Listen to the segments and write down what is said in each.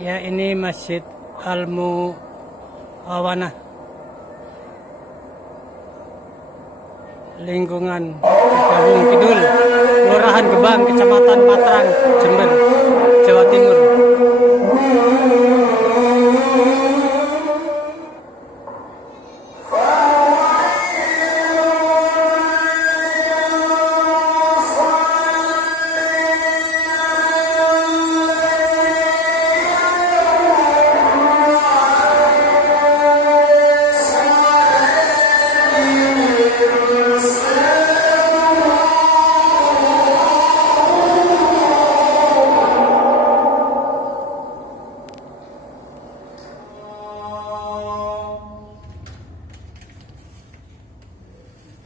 Ya, ini Masjid Al-Muawanah, lingkungan Gebang Kidul, Kelurahan Gebang, Kecamatan Patrang, Jember, Jawa Timur.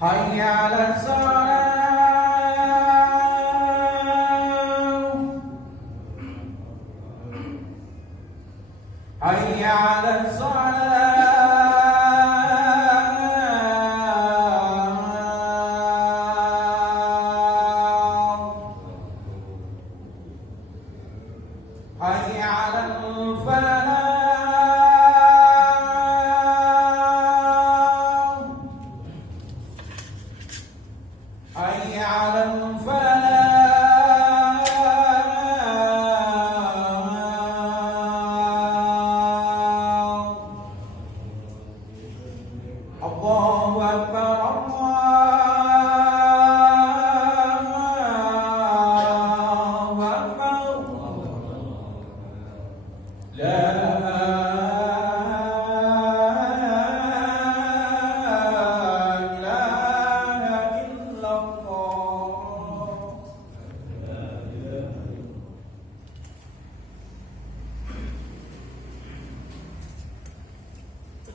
Hayya 'alas shalah. Hayya 'alas shalah. Hayya 'alal falah. حي على الفلاح. الله أكبر الله أكبر. لا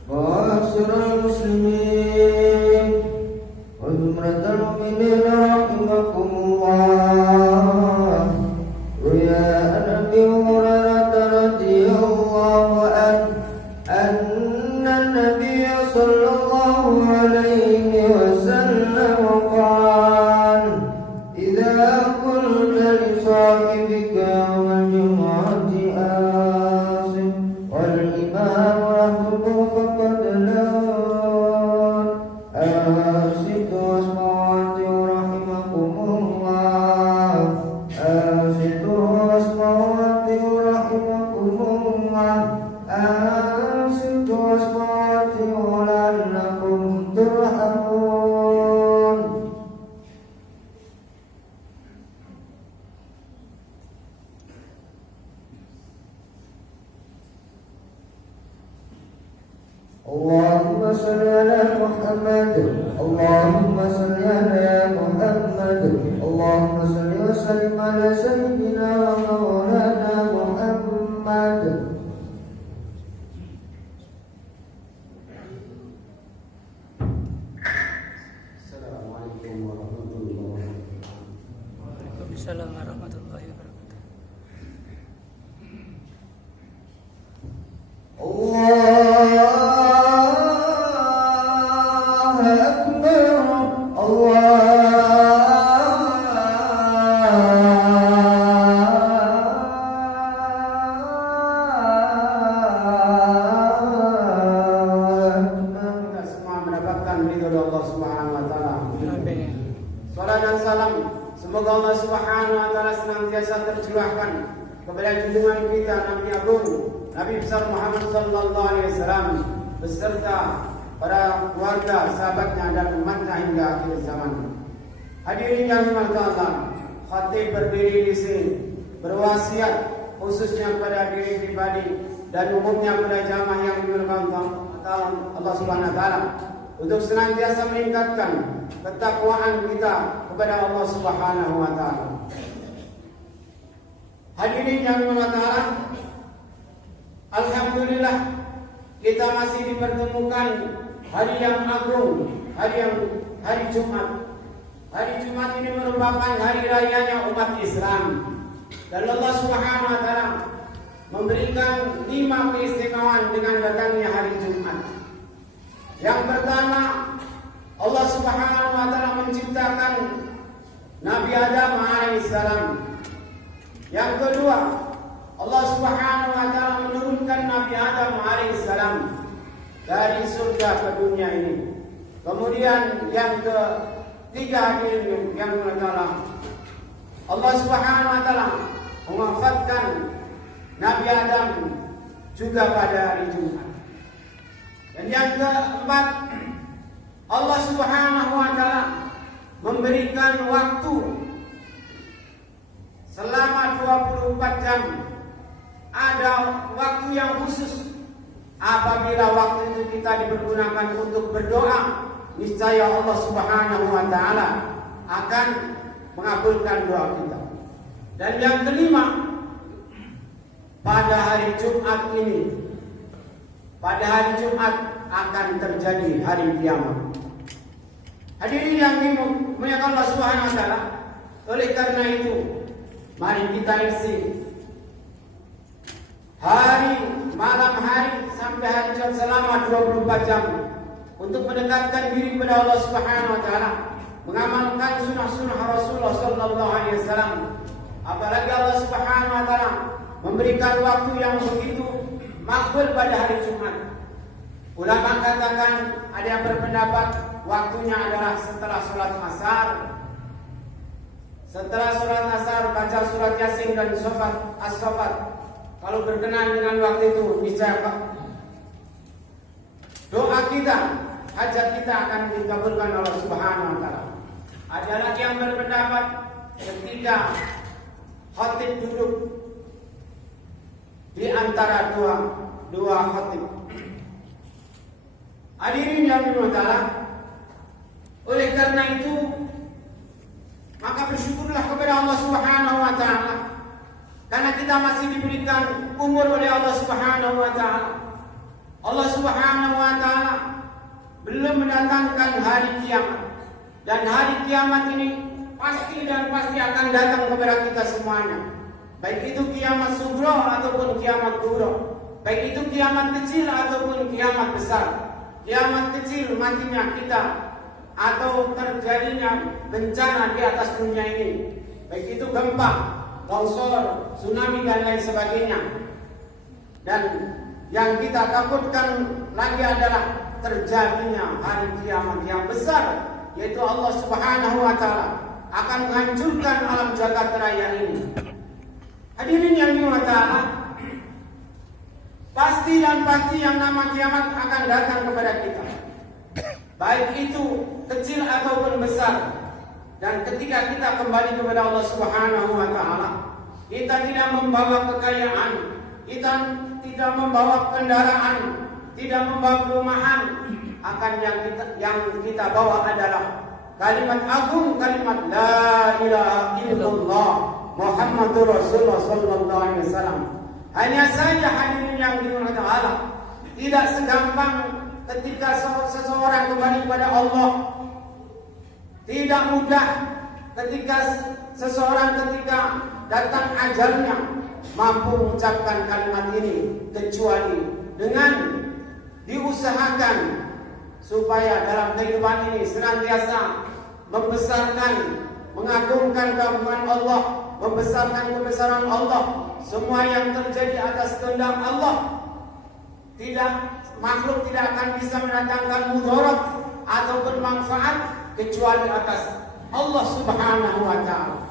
Ma'asyiral muslimin wa jumlatal mu'minin rahimakumullah. Ya Nabi Hurairah radhiyallahu anna Nabiy sallallahu alaihi wasallam qala idza qulta li sahibika wal jumu'ati asim wal imam Allahumma salli ala Muhammad, Allahumma salli ala Muhammad, Allahumma salli wa sallim ala sayyidina wa maulana Muhammad. Assalamualaikum warahmatullahi wabarakatuh. Waalaikumsalam warahmatullahi wabarakatuh. Amin. Salam dan salam semoga Allah Subhanahu wa taala senantiasa tercurahkan kepada junjungan kita Nabi Agung Nabi besar Muhammad sallallahu alaihi wasallam beserta para keluarga, sahabatnya dan umatnya hingga akhir zaman. Hadirin yang dirahmati Allah, khatib berdiri di sini berwasiat khususnya kepada diri pribadi dan umumnya kepada jamaah yang dimuliakan Allah Subhanahu wa taala untuk senantiasa meningkatkan ketakwaan kita kepada Allah Subhanahu wa taala. Hadirin yang dirahmati Allah, alhamdulillah kita masih dipertemukan hari yang agung, hari Jumat. Hari Jumat ini merupakan hari rayanya umat Islam. Dan Allah Subhanahu wa taala memberikan 5 keistimewaan dengan datangnya hari Jumat. Yang pertama, Allah Subhanahu wa taala menciptakan Nabi Adam alaihissalam. Yang kedua, Allah Subhanahu wa taala dari surga ke dunia ini. Kemudian yang ketiga hadirin yang berbahagia, Allah Subhanahu wa taala mewafatkan Nabi Adam juga pada hari Jumat. Dan yang keempat, Allah Subhanahu wa taala memberikan waktu selama 24 jam. Ada waktu yang khusus. Apabila waktu itu kita dipergunakan untuk berdoa, niscaya Allah Subhanahu wa taala akan mengabulkan doa kita. Dan yang kelima, pada hari Jumat ini, pada hari Jumat akan terjadi hari kiamat. Hadirin yang dimuliakan Allah Subhanahu wa taala, oleh karena itu mari kita isi malam hari sampai hari Jumat selama 24 jam untuk mendekatkan diri kepada Allah Subhanahu wa taala, mengamalkan sunnah-sunnah Rasulullah sallallahu alaihi wasallam. Apalagi Allah Subhanahu wa taala memberikan waktu yang begitu makbul pada hari Jumat. Ulama katakan, ada yang berpendapat waktunya adalah setelah sholat asar. Setelah sholat asar baca surat Yasin dan as-Saffat. Kalau berkenan dengan waktu itu, niscaya doa kita, hajat kita akan dikabulkan Allah Subhanahu wa taala. Ada lagi yang berpendapat ketika khatib duduk di antara dua khatib. Hadirin yang berbahagia, oleh karena itu maka bersyukurlah kepada Allah Subhanahu wa taala karena kita masih diberikan umur oleh Allah Subhanahu wa taala. Allah Subhanahu wa taala belum mendatangkan hari kiamat. Dan hari kiamat ini pasti dan pasti akan datang kepada kita semuanya. Baik itu kiamat sughra ataupun kiamat kubra. Baik itu kiamat kecil ataupun kiamat besar. Kiamat kecil matinya kita atau terjadinya bencana di atas dunia ini. Baik itu gempa, longsor, tsunami dan lain sebagainya. Dan yang kita takutkan lagi adalah terjadinya hari kiamat yang besar, yaitu Allah Subhanahu wa taala akan menghancurkan alam jagat raya ini. Hadirin yang dimuliakan Allah, pasti dan pasti yang nama kiamat akan datang kepada kita. Baik itu kecil ataupun besar. Dan ketika kita kembali kepada Allah Subhanahu wa taala, kita tidak membawa kekayaan, kita tidak membawa kendaraan, tidak membawa perumahan, akan yang kita bawa adalah kalimat agung, kalimat la ilaha illallah Muhammadur Rasulullah sallallahu alaihi wasallam. Hanya saja hadirin yang dimuliakan Allah, tidak segampang ketika seseorang kembali kepada Allah. Tidak mudah ketika seseorang datang ajalnya mampu mengucapkan kalimat ini, kecuali dengan diusahakan supaya dalam kehidupan ini senantiasa membesarkan, mengagungkan keagungan Allah, membesarkan kebesaran Allah. Semua yang terjadi atas kehendak Allah. Makhluk tidak akan bisa mendatangkan mudarat ataupun manfaat kecuali atas Allah Subhanahu wa taala.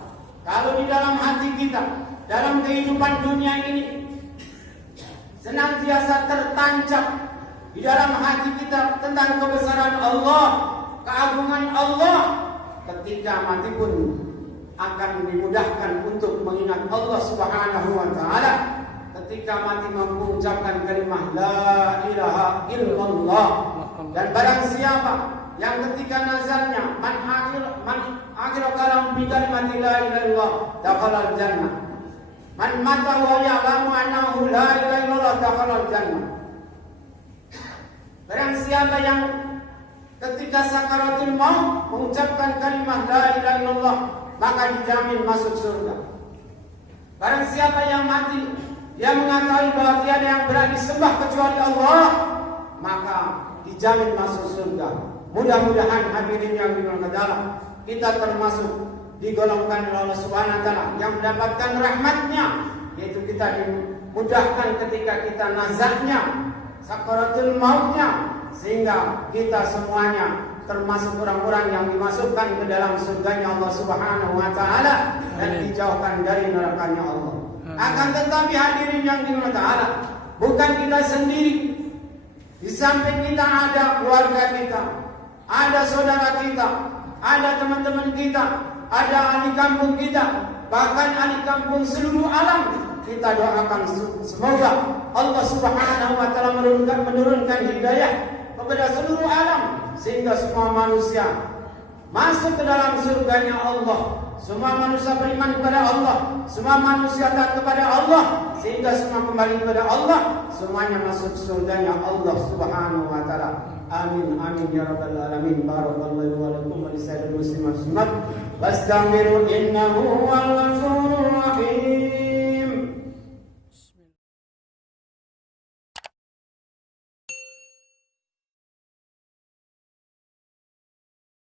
Kalau di dalam hati kita, dalam kehidupan dunia ini senantiasa tertancap di dalam hati kita tentang kebesaran Allah, keagungan Allah, ketika mati pun akan dimudahkan untuk mengingat Allah Subhanahu wa taala. Ketika mati mampu mengucapkan kalimat la ilaha illallah. Dan barang siapa yang ketika nazarnya man akhir kalam bi kalimat la ilaha illallah dakhala jannah. Man mata wa ya'lamu annahu la ilaha illallah dakhala jannah. Barang siapa yang ketika sakaratul maut mengucapkan kalimat la ilaha illallah, maka dijamin masuk surga. Barang siapa yang mati dia mengetahui bahwa tiada yang berhak disembah kecuali Allah, maka dijamin masuk surga. Mudah-mudahan hadirin yang dimuliakan Allah, kita termasuk digolongkan oleh Allah Subhanahu wa taala yang mendapatkan rahmatnya, yaitu kita dimudahkan ketika kita nazarnya sakaratul mautnya, sehingga kita semuanya termasuk orang-orang yang dimasukkan ke dalam surganya Allah Subhanahu wa taala dan dijauhkan dari nerakanya Allah. Akan tetapi hadirin yang dimuliakan taala, bukan kita sendiri. Di samping kita ada keluarga kita, ada saudara kita, ada teman-teman kita, ada ahli kampung kita, bahkan ahli kampung seluruh alam. Kita doakan semoga Allah Subhanahu wa taala menurunkan hidayah kepada seluruh alam sehingga semua manusia masuk ke dalam surganya Allah. Semua manusia beriman kepada Allah, semua manusia taat kepada Allah, sehingga semua kembali kepada Allah, semuanya masuk surganya Allah Subhanahu wa taala. Amin amin ya rabbal alamin. Barakallahu wa lakum wa lisa'iril muslimin. Wastaghfiru innahu huwal ghafurur